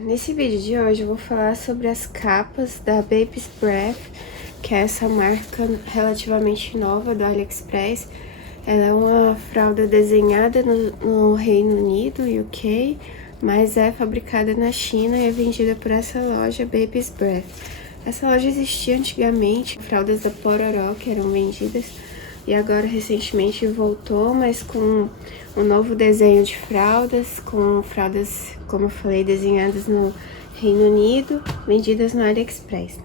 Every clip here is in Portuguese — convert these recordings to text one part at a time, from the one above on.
Nesse vídeo de hoje eu vou falar sobre as capas da Baby's Breath, que é essa marca relativamente nova do AliExpress. Ela é uma fralda desenhada no Reino Unido, UK, mas é fabricada na China e é vendida por essa loja Baby's Breath. Essa loja existia antigamente, fraldas da Pororó que eram vendidas, e agora recentemente voltou, mas com um novo desenho de fraldas, com fraldas, como eu falei, desenhadas no Reino Unido, vendidas no AliExpress.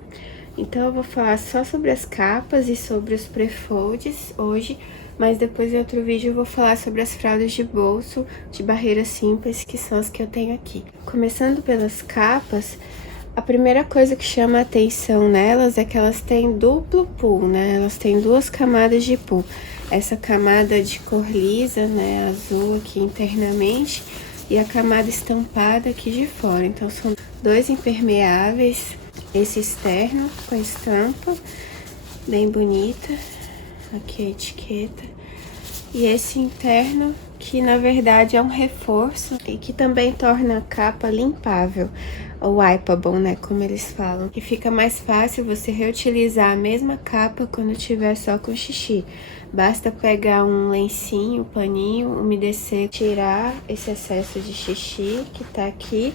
Então eu vou falar só sobre as capas e sobre os pre-folds hoje, mas depois em outro vídeo eu vou falar sobre as fraldas de bolso de barreira simples, que são as que eu tenho aqui. Começando pelas capas, a primeira coisa que chama a atenção nelas é que elas têm duplo pull, né? Elas têm duas camadas de pull. Essa camada de cor lisa, né, azul aqui internamente, e a camada estampada aqui de fora. Então são dois impermeáveis, esse externo com a estampa, bem bonita, aqui a etiqueta, e esse interno, que na verdade é um reforço e que também torna a capa limpável, ou wipeable, né, como eles falam. E fica mais fácil você reutilizar a mesma capa quando tiver só com xixi. Basta pegar um lencinho, um paninho, umedecer, tirar esse excesso de xixi que tá aqui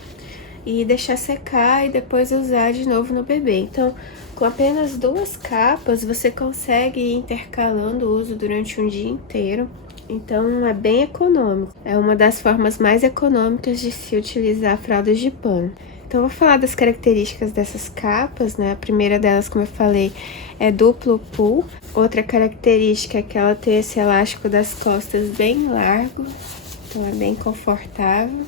e deixar secar e depois usar de novo no bebê. Então, com apenas duas capas, você consegue ir intercalando o uso durante um dia inteiro. Então, é bem econômico. É uma das formas mais econômicas de se utilizar fraldas de pano. Então, eu vou falar das características dessas capas, né? A primeira delas, como eu falei, é duplo pull. Outra característica é que ela tem esse elástico das costas bem largo, então é bem confortável.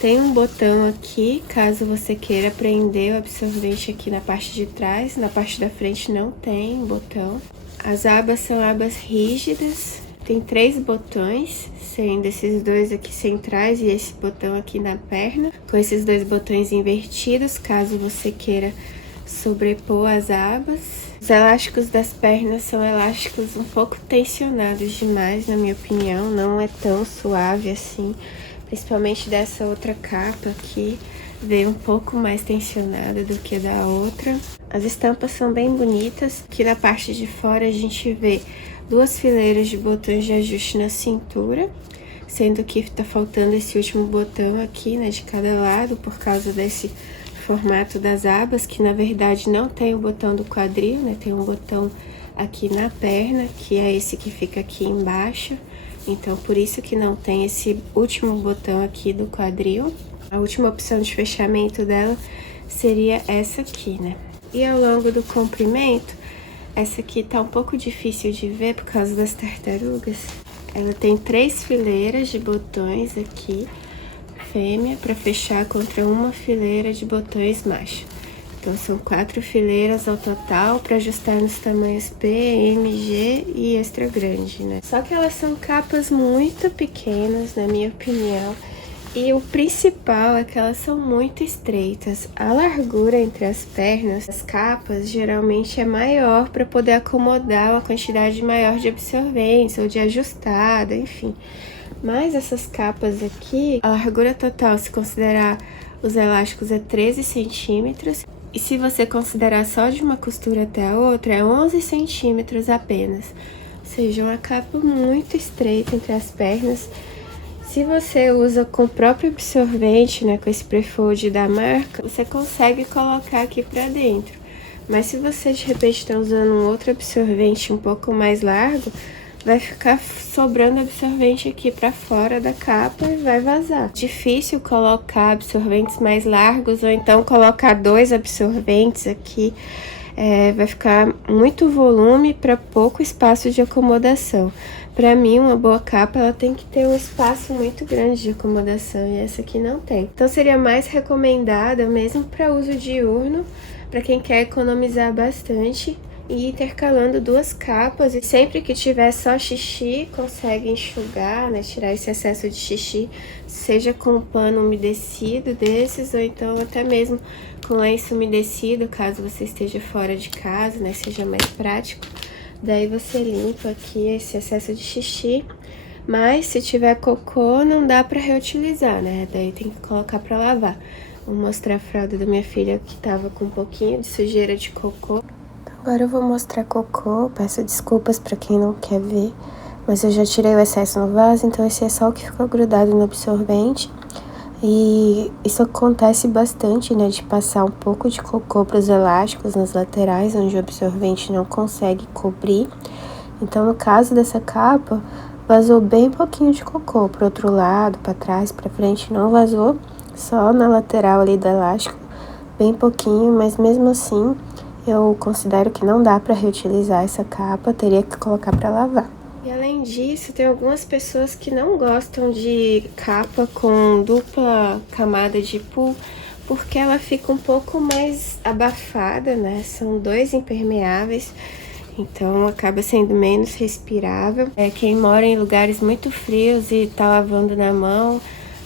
Tem um botão aqui, caso você queira prender o absorvente aqui na parte de trás. Na parte da frente não tem botão. As abas são abas rígidas. Tem 3 botões, sendo esses dois aqui centrais e esse botão aqui na perna, com esses 2 botões invertidos, caso você queira sobrepor as abas. Os elásticos das pernas são elásticos um pouco tensionados demais, na minha opinião, não é tão suave assim, principalmente dessa outra capa aqui, veio um pouco mais tensionada do que da outra. As estampas são bem bonitas, aqui na parte de fora a gente vê 2 fileiras de botões de ajuste na cintura, sendo que tá faltando esse último botão aqui, né, de cada lado, por causa desse formato das abas, que na verdade não tem o botão do quadril, né, tem um botão aqui na perna, que é esse que fica aqui embaixo, então por isso que não tem esse último botão aqui do quadril. A última opção de fechamento dela seria essa aqui, né. E ao longo do comprimento, essa aqui tá um pouco difícil de ver por causa das tartarugas. Ela tem 3 fileiras de botões aqui, fêmea, para fechar contra uma fileira de botões macho. Então são 4 fileiras ao total para ajustar nos tamanhos P, M, G e extra grande, né? Só que elas são capas muito pequenas, na minha opinião. E o principal é que elas são muito estreitas. A largura entre as pernas, as capas, geralmente é maior para poder acomodar uma quantidade maior de absorventes ou de ajustada, enfim. Mas essas capas aqui, a largura total, se considerar os elásticos, é 13 centímetros. E se você considerar só de uma costura até a outra, é 11 centímetros apenas. Ou seja, uma capa muito estreita entre as pernas. Se você usa com o próprio absorvente, né, com esse pre-fold da marca, você consegue colocar aqui pra dentro. Mas se você de repente está usando um outro absorvente um pouco mais largo, vai ficar sobrando absorvente aqui pra fora da capa e vai vazar. Difícil colocar absorventes mais largos ou então colocar 2 absorventes aqui. Vai ficar muito volume para pouco espaço de acomodação. Para mim, uma boa capa, ela tem que ter um espaço muito grande de acomodação, e essa aqui não tem. Então, seria mais recomendada mesmo para uso diurno, para quem quer economizar bastante, e intercalando 2 capas. E sempre que tiver só xixi, consegue enxugar, né, tirar esse excesso de xixi, seja com um pano umedecido desses, ou então até mesmo com lenço umedecido, caso você esteja fora de casa, né, seja mais prático. Daí você limpa aqui esse excesso de xixi, mas se tiver cocô não dá pra reutilizar, né? Daí tem que colocar pra lavar. Vou mostrar a fralda da minha filha que tava com um pouquinho de sujeira de cocô. Agora eu vou mostrar cocô, peço desculpas pra quem não quer ver, mas eu já tirei o excesso no vaso, então esse é só o que ficou grudado no absorvente. E isso acontece bastante, né, de passar um pouco de cocô para os elásticos nas laterais, onde o absorvente não consegue cobrir. Então, no caso dessa capa, vazou bem pouquinho de cocô, pro outro lado, para trás, para frente não vazou, só na lateral ali do elástico, bem pouquinho, mas mesmo assim, eu considero que não dá para reutilizar essa capa, teria que colocar para lavar. E além disso, tem algumas pessoas que não gostam de capa com dupla camada de pool, porque ela fica um pouco mais abafada, né? São 2 impermeáveis, então acaba sendo menos respirável. Quem mora em lugares muito frios e tá lavando na mão,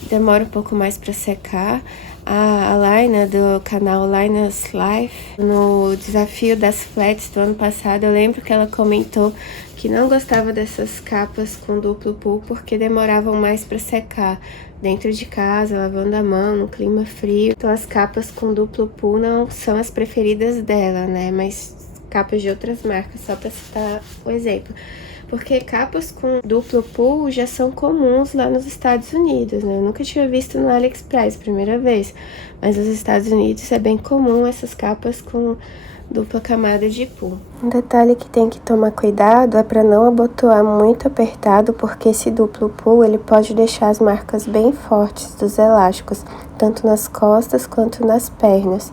demora um pouco mais para secar. A Laina, do canal Laina's Life, no desafio das flats do ano passado, eu lembro que ela comentou que não gostava dessas capas com duplo pool porque demoravam mais para secar dentro de casa, lavando a mão, no clima frio. Então as capas com duplo pool não são as preferidas dela, né? Mas capas de outras marcas, só para citar o exemplo. Porque capas com duplo pool já são comuns lá nos Estados Unidos, né? Eu nunca tinha visto no AliExpress, primeira vez. Mas nos Estados Unidos é bem comum essas capas com dupla camada de pool. Um detalhe que tem que tomar cuidado é para não abotoar muito apertado, porque esse duplo pool ele pode deixar as marcas bem fortes dos elásticos, tanto nas costas quanto nas pernas.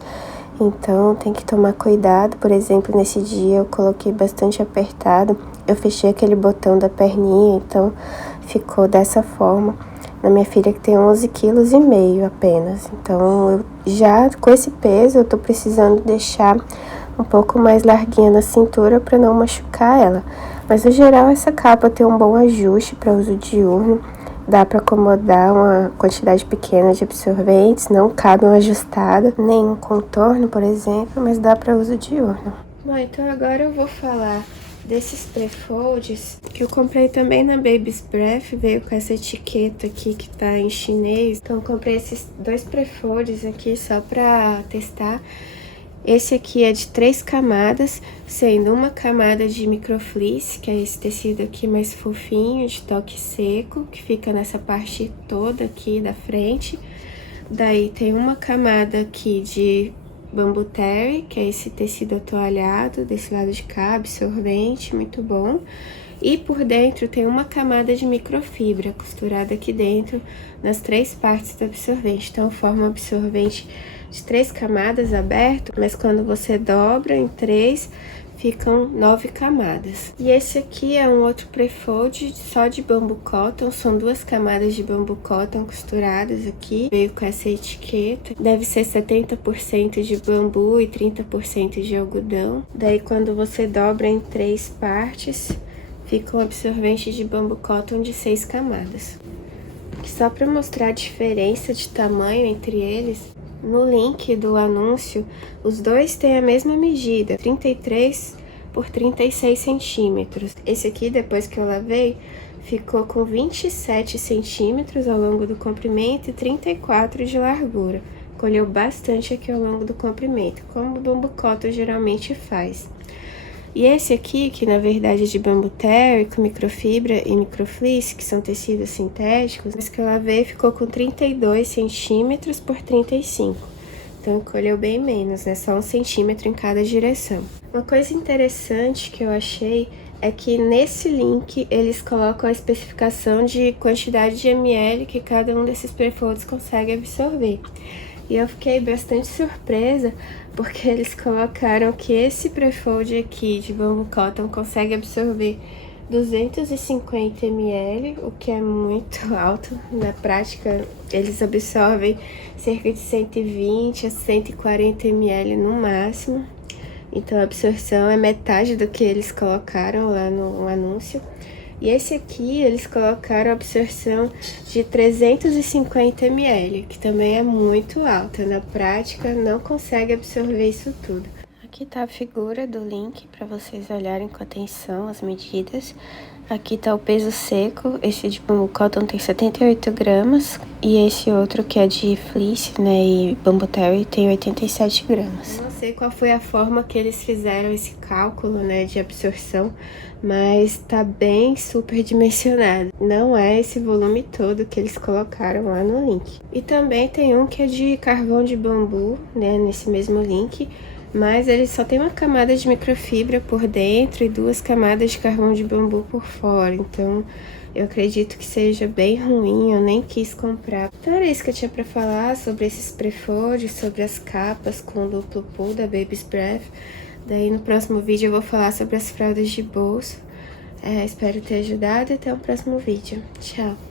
Então tem que tomar cuidado. Por exemplo, nesse dia eu coloquei bastante apertado, eu fechei aquele botão da perninha, então ficou dessa forma. Na minha filha que tem 11,5 kg apenas, então eu já com esse peso eu tô precisando deixar um pouco mais larguinha na cintura para não machucar ela. Mas no geral essa capa tem um bom ajuste para uso diurno. Dá para acomodar uma quantidade pequena de absorventes, não cabe uma ajustada, nem um contorno, por exemplo, mas dá para uso diurno. Bom, então agora eu vou falar desses prefolds que eu comprei também na Baby's Breath, veio com essa etiqueta aqui que tá em chinês. Então eu comprei esses 2 prefolds aqui só para testar. Esse aqui é de 3 camadas, sendo uma camada de microfleece, que é esse tecido aqui mais fofinho, de toque seco, que fica nessa parte toda aqui da frente. Daí tem uma camada aqui de bambu terry, que é esse tecido atoalhado, desse lado de cá, absorvente, muito bom. E por dentro tem uma camada de microfibra costurada aqui dentro, nas 3 partes do absorvente. Então forma um absorvente de 3 camadas aberto, mas quando você dobra em 3, ficam 9 camadas. E esse aqui é um outro prefold só de bambu cotton, são 2 camadas de bambu cotton costuradas aqui, veio com essa etiqueta, deve ser 70% de bambu e 30% de algodão. Daí quando você dobra em 3 partes, fica um absorvente de bambu cotton de 6 camadas. Só para mostrar a diferença de tamanho entre eles, no link do anúncio, os dois têm a mesma medida, 33 por 36 centímetros. Esse aqui, depois que eu lavei, ficou com 27 centímetros ao longo do comprimento e 34 de largura. Colheu bastante aqui ao longo do comprimento, como o bambu cotton geralmente faz. E esse aqui, que na verdade é de bambu terry, com microfibra e microfleece, que são tecidos sintéticos, mas que eu lavei ficou com 32 centímetros por 35. Então, colheu bem menos, né? Só 1 centímetro em cada direção. Uma coisa interessante que eu achei é que nesse link eles colocam a especificação de quantidade de ml que cada um desses prefolds consegue absorver. E eu fiquei bastante surpresa, porque eles colocaram que esse prefold aqui de bambu cotton consegue absorver 250 ml, o que é muito alto. Na prática, eles absorvem cerca de 120 a 140 ml no máximo. Então, a absorção é metade do que eles colocaram lá no anúncio. E esse aqui, eles colocaram a absorção de 350 ml, que também é muito alta. Na prática, não consegue absorver isso tudo. Aqui tá a figura do link para vocês olharem com atenção as medidas. Aqui tá o peso seco, esse de bambu cotton tem 78 gramas e esse outro que é de fleece, né, e bambu terry tem 87 gramas. Não sei qual foi a forma que eles fizeram esse cálculo, né, de absorção, mas tá bem super dimensionado. Não é esse volume todo que eles colocaram lá no link. E também tem um que é de carvão de bambu, né, nesse mesmo link, mas ele só tem uma camada de microfibra por dentro e 2 camadas de carvão de bambu por fora, então eu acredito que seja bem ruim, eu nem quis comprar. Então era isso que eu tinha pra falar sobre esses prefolds, sobre as capas com duplo pull da Baby's Breath. Daí no próximo vídeo eu vou falar sobre as fraldas de bolso. Espero ter ajudado e até o próximo vídeo. Tchau!